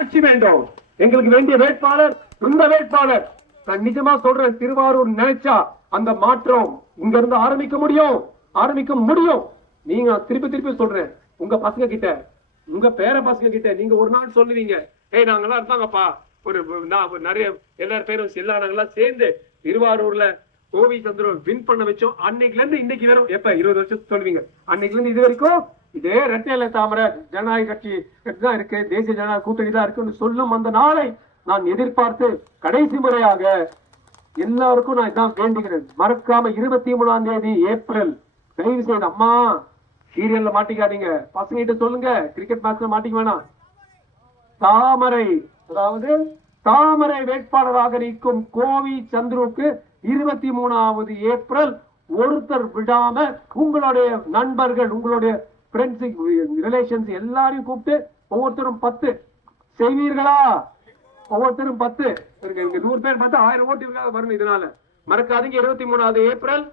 ஆட்சி வேண்டும். எங்களுக்கு வேண்டிய வேட்பாளர் இந்த வேட்பாளர். நான் நிஜமா சொல்றேன், திருவாரூர் நினைச்சா அந்த மாற்றம் இங்க இருந்து ஆரம்பிக்க முடியும். நீங்க திருப்பி திருப்பி சொல்றேன், உங்க பசங்க கிட்ட, உங்க பேர பசங்க கிட்ட நீங்க ஒரு நாள் சொல்லுவீங்க, ஏய் நாங்கெல்லாம் இருந்தாங்கப்பா, நிறைய எல்லாரும் பேரும் நாங்கெல்லாம் சேர்ந்து திருவாரூர்ல கோவி சந்திரன் வின் பண்ண வச்சோம். அன்னைக்குல இருந்து இன்னைக்கு வரும், எப்ப 20 வருஷம் சொல்லுவீங்க, அன்னைக்குல இருந்து இது வரைக்கும் இதே ரெட்டையில தாமரை ஜனநாயக கட்சி தான் இருக்கு, தேசிய ஜனநாயக கூட்டணி தான் இருக்குன்னு சொல்லும் அந்த நாளை நான் எதிர்பார்த்து கடைசி முறையாக எல்லாருக்கும் நான் இதான் வேண்டுகிறேன். மறக்காம 23ஆம் தேதி ஏப்ரல் தயவு செய்து அம்மா சீரியல்ல மாட்டிக்காதீங்க, பசங்க கிட்ட சொல்லுங்க, கிரிக்கெட் மேட்ச்ல மாட்டிக்க வேணாம். தாமரை, அதாவது தாமரை வேட்பாளராக நிற்கும் கோவி சந்துருக்கு 23ஆவது ஏப்ரல் ஒருத்தர் விடாம உங்களுடைய நண்பர்கள், உங்களுடைய ரிலேஷன்ஸ் எல்லாரையும் கூப்பிட்டு ஒவ்வொருத்தரும் 10 செய்வீர்களா? ஒவ்வொருத்தரும் 10 100 பேர் பார்த்தா 1000 ஓட்டு வரணும். இதனால மறக்காதீங்க 23ஆவது ஏப்ரல்